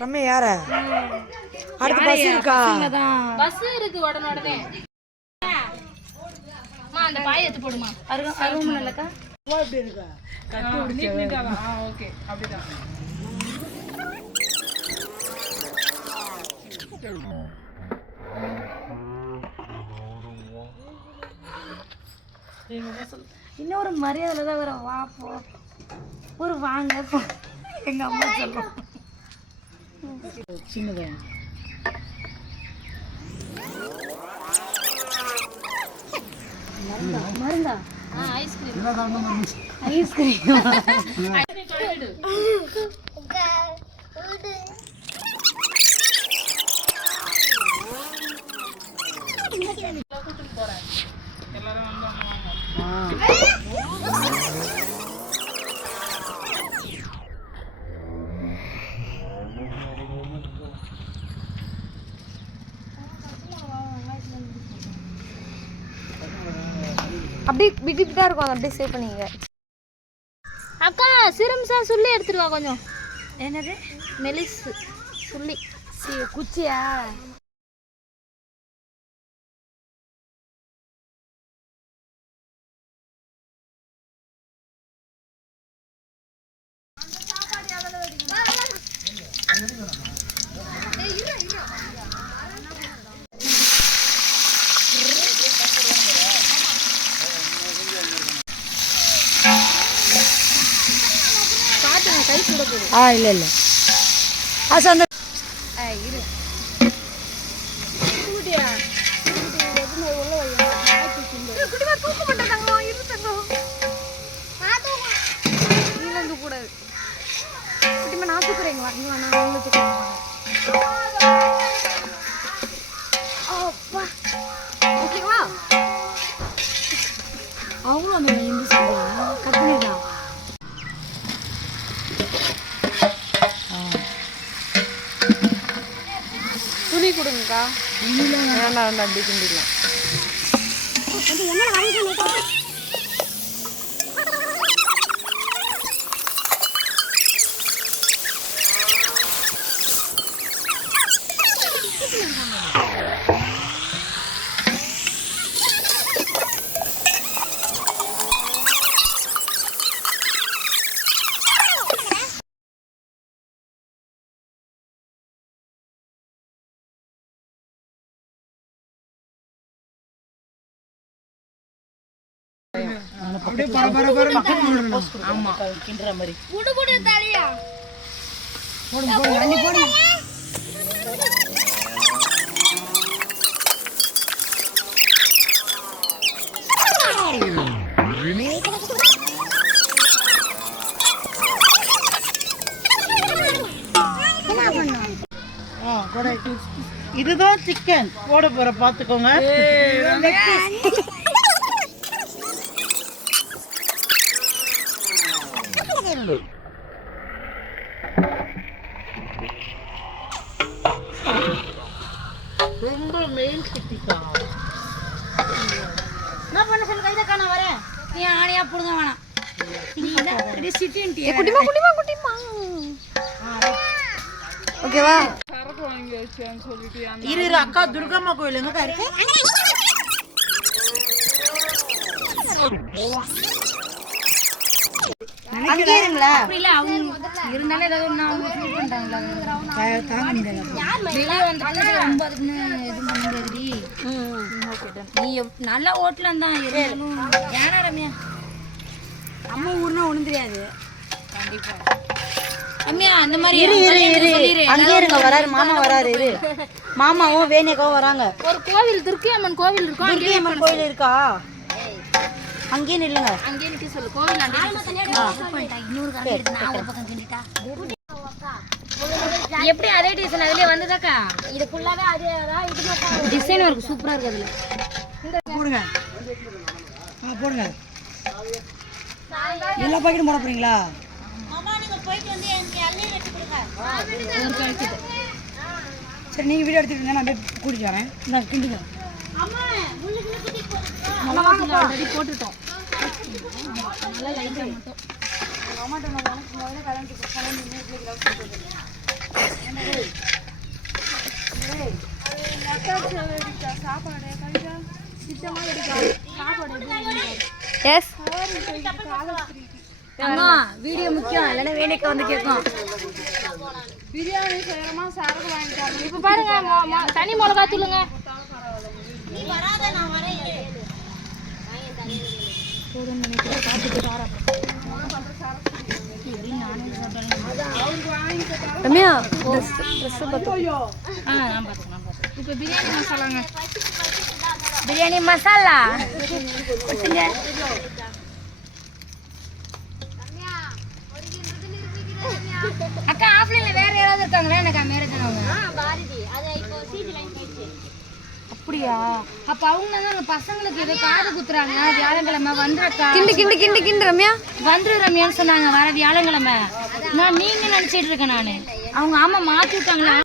ரம்யா யார அடுத்து பஸ் இருக்கா? பஸ் இருக்கு உடனே. அம்மா அந்த பாயை எடுத்து போடுமா. அருகும் நல்லக்கா. எப்படி இருக்கா? கட்டி நீட்டாவா? ஓகே அப்படிதான். இன்னொரு மரியாதை தான் வர வா போ ஒரு வாங்க போ எங்க அம்மா சொல்லும். சின்னதா மருந்தா ஐஸ்கிரீம் ஐஸ்கிரீம் போறேன் எல்லாரும் வந்தாங்க. அப்படியே விட்டுட்டு இருக்கும் அதை அப்படியே சேவ் பண்ணிங்க. அக்கா சிரம்சா சொல்லி எடுத்துட்டு வா கொஞ்சம். என்னது மெலிஸ் சொல்லி குச்சியா? இல்லை இல்லை அந்த இரு கூடாது நான் தூக்குறேங்க அவங்களும் அந்த கற்பனை தான். துணி கொடுங்கக்கா. வேண்டாம் வேண்டாம் அப்படி கிண்டிடலாம். அப்படியே பரபர ஆமா கிண்டுற மாதிரி குடு குடு தாலியா போடு போடு அண்ணி போடு. இதுதான் சிக்கன் போட போற பாத்துக்கோங்க. ரொம்ப மெயின் கிட்டிக்கா என்ன பண்ண சொல்லு கைதக்கா நான் வரேன். நீ ஆணியா புடுங்க வேணாம். நீ என்ன சிட்டின்டி குட்டிமா குட்டிமா குட்டிமா. ஓகேவா? சரக்கு வாங்கி வச்சேன்னு சொல்லிட்டு இரு இரு அக்கா துர்கம்மா கோயில் எங்கக்கா இருக்கு? அங்கே இருங்களா? அப்படி இல்ல அவங்க இருந்தாலே ஏதாவது ஒண்ணு அவங்க ஃபீல் பண்றாங்களா? தாங்க முடியல. வெளிய வந்து ரொம்ப அதுன்னு இது பண்ணுங்கடி. ஓகே நீ நல்ல ஹோட்டல்ல தான் இருந்தாலும் ஏனா ரம்யா அம்மா ஊர்னா ஒண்ணும் தெரியாது. கண்டிப்பா ரம்யா அந்த மாதிரி இரு அங்கே இருங்க வராரு மாமா வராரு. இரு மாமாவும் வேணியக்காவும் வராங்க. ஒரு கோவில் துர்க்கை அம்மன் கோவில் இருக்கும். துர்க்கை அம்மன் கோயில் இருக்கா? அங்கேயே நில்லுங்க. அங்கேயே நிக்க சொல்லு. கோவில் அங்கே இன்னொரு கரண்ட் எடுத்து நான் ஒரு பக்கம் கிண்டிட்டா எப்படி அதே டிசைன் அதுலயே வந்ததாக்கா? இது ஃபுல்லாவே அதே தான். இது மட்டும் டிசைன் இருக்கு சூப்பரா இருக்கு. அதுல இந்த போடுங்க. போடுங்க. எல்லா பாக்கெட்டும் போட போறீங்களா? மாமா நீங்க போயிட்டு வந்து எனக்கு அள்ளி வெட்டி கொடுங்க. ஒரு பாக்கெட். சரி நீங்க வீடியோ எடுத்துக்கிட்டு நான் அப்படியே கூட்டிட்டு வரேன். நான் கிண்டுங்க. அம்மா முள்ளுக்குள்ள குட்டி போடுங்க. ஆல்ரெடி போட்டுட்டோம். நல்லா லைட்டா மட்டும். அம்மாட்ட நான் முதல்ல கலந்து எஸ் அம்மா வீடியோ முக்கியம் இல்லைன்னா வேலைக்கு வந்து கேட்கும். பிரியாணி செய்யறமா சரக்கு வாங்கிட்டாங்க. இப்போ பாருங்க தனி மிளகா தூளுங்க. ரம்யா இப்போ பிரியாணி மசாலாங்க. பிரியாணி மசாலா அக்கா ஆஃப்லைன்ல வேற யாராவது இருக்காங்களா? எனக்கு மேரேஜ் அப்படியா? அப்ப அவங்க தான் பசங்களுக்கு ஏதோ காது குத்துறாங்க வியாழக்கிழமை வந்துருக்கா. கிண்டு கிண்டு கிண்டு கிண்டு ரம்யா வந்துரு ரம்யான்னு சொன்னாங்க வர வியாழக்கிழமை. நான் நீங்க நினைச்சிட்டு இருக்கேன் நானு. அவங்க ஆமா மாத்தி விட்டாங்களா?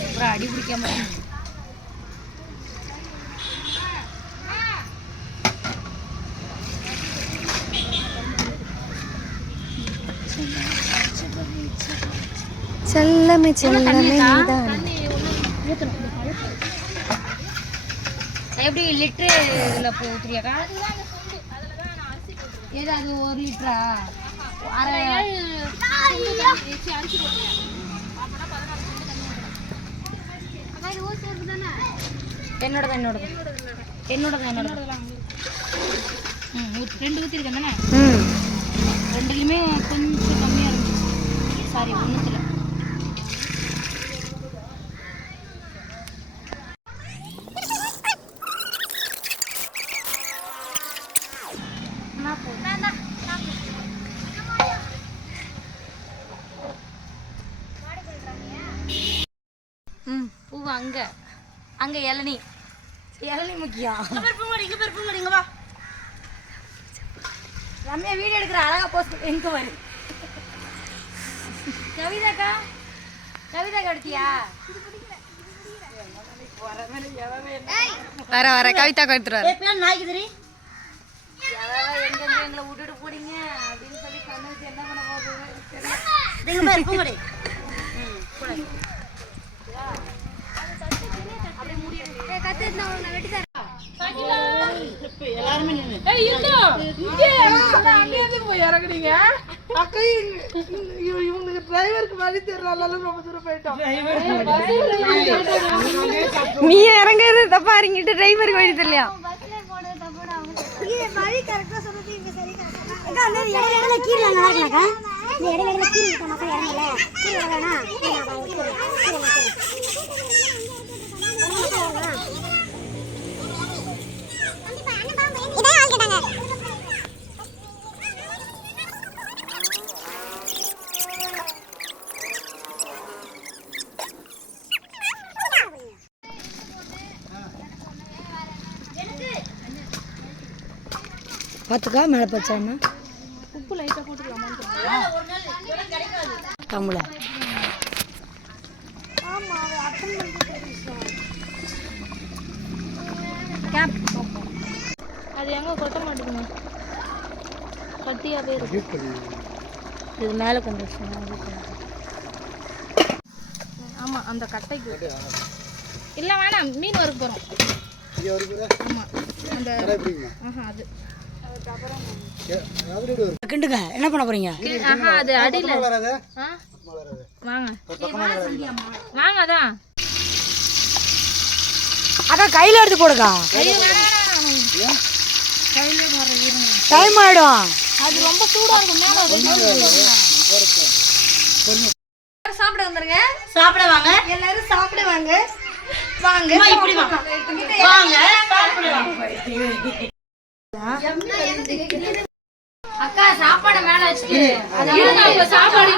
சூப்பரா அடி பிடிக்காம செல்லமே செல்லமே எப்படி லிட்டரு இதில் ஊற்றுறியாக்கா? ஏது அது 1 லிட்டரா? என்னோட ரெண்டு ஊற்றிருக்கேன் தானே? ரெண்டுலையுமே கொஞ்சம் கம்மியாக இருந்துச்சு. சாரி ஒன்றுத்துல பூவு அங்க அங்க இளநீ முக்கியம். இங்க வா ரம்யா வீடியோ எடுக்கிற அழகா போஸ்ட் எங்க வரு. கவிதாக்கா எடுத்தியா? வர கவிதா எடுத்துறாரு. எங்களை விட்டுட்டு போறீங்க அப்படின்னு சொல்லி சொன்னதுக்கு என்ன பண்ண போகுது? போய் இறங்குனீங்க. அக்கா இவங்களுக்கு டிரைவருக்கு வழி தெரியல. ரொம்ப தூரம் போயிட்டோம். நீ இறங்குறது தப்பா இறங்கிட்டு டிரைவருக்கு வழி தெரியலையா? பார்த்துக்கா மேலே பச்சாம உப்பு லைட்டாக போட்டுக்கலாமா? தமிழ அது எங்க கொட்ட மாட்டேங்குது, கட்டியாவே இருக்கு. இது மேலே கொண்டு வச்சு ஆமா அந்த கட்டைக்கு இல்லை வேணாம். மீன் வறுக்க போகிறோம். ஆமாம் அந்த அது கிண்டுங்க. என்ன பண்ண போறீங்க? அது அடியில வாங்க வாங்க அதான் அக்கா கையில எடுத்து போடுக்கா. டைம் ஆயிடும். அது ரொம்ப சூடா இருக்கும். சாப்பிட வந்துருங்க. சாப்பிட வாங்க. எல்லாரும் சாப்பிட வாங்க. வாங்க இப்படி வாங்க. அக்கா சாப்பாடு மேல வச்சுட்டு சாப்பாடு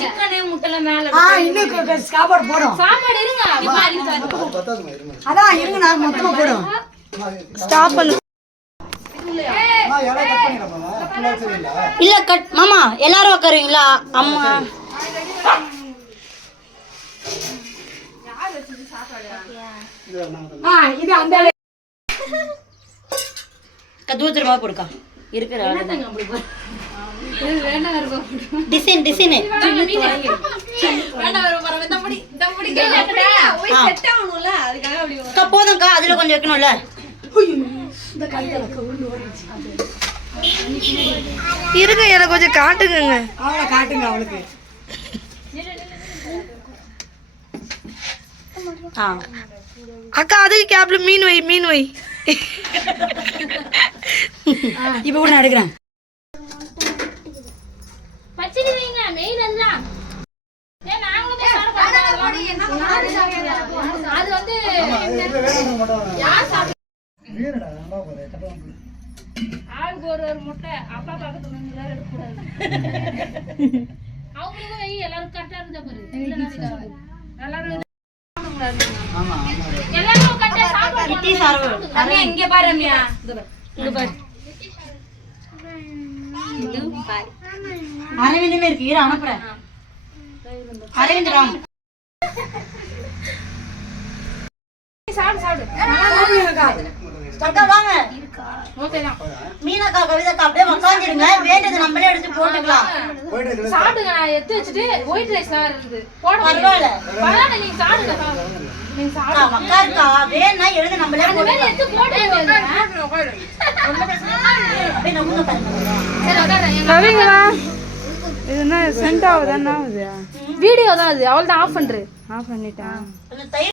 சிக்கனே முட்டை மேல இன்னும் சாப்பாடு போடும். சாப்பாடு இருங்க. அதான் இருங்க, நான் மொத்தமா போடும். ஸ்டாப் பண்ணு. இல்ல கட் மாமா எல்லாரும் உட்காருவீங்களா? அம்மா இது அந்த தூரமா போடுக்கா இருக்கிற டிசைன் அக்கா போதும்க்கா அதுல கொஞ்சம் வைக்கணும்ல. இருங்க எனக்கு கொஞ்சம் காட்டுங்க. அவளை காட்டுங்க அவளுக்கு. அக்கா அதுக்கு கேப்ல மீன் வை. இப்ப கூட நான் எடுக்கிறேன். பச்சடி வைங்க மெயின் அதுதான். அது வந்து யார் சாப்பிடு ஆளுக்கு ஒரு முட்டை அப்பா பக்கத்துல எல்லாரும் எடுக்கக்கூடாது. அவங்களுக்கும் வை எல்லாரும் கரெக்டா இருந்தா பாரு. எல்லாரும் எல்லாரும் கரெக்டா சாப்பிடுங்க. இங்க பாரு ரம்யா. இங்க பாரு. அரவிந்தமே இருக்கு இரு அனுப்புறேன். அரவிந்த் ராம் சாப்பிடு. அக்கா வாங்க. மீனாக்கா கவிதாக்கா அப்படியே உட்காந்துருங்க. வேண்டது நம்மளே எடுத்து போட்டுக்கலாம். சாப்பிடுங்க. நான் எடுத்து வச்சுட்டு ஒயிட் ரைஸ் எல்லாம் இருக்குது போட பரவாயில்ல. பரவாயில்ல நீங்க சாப்பிடுங்க. நீங்க சாப்பிடுங்க. அக்கா இருக்கா வேணா எழுது நம்மளே போட்டுக்கலாம். எடுத்து போட்டு அப்படியே நம்ம ரவிங்களா இது என்ன சென்ட் ஆகுதா? என்ன ஆகுது? வீடியோ தான் அது. அவள் தான் ஆஃப் பண்ணிட்டேன். கொஞ்சம் தயிர்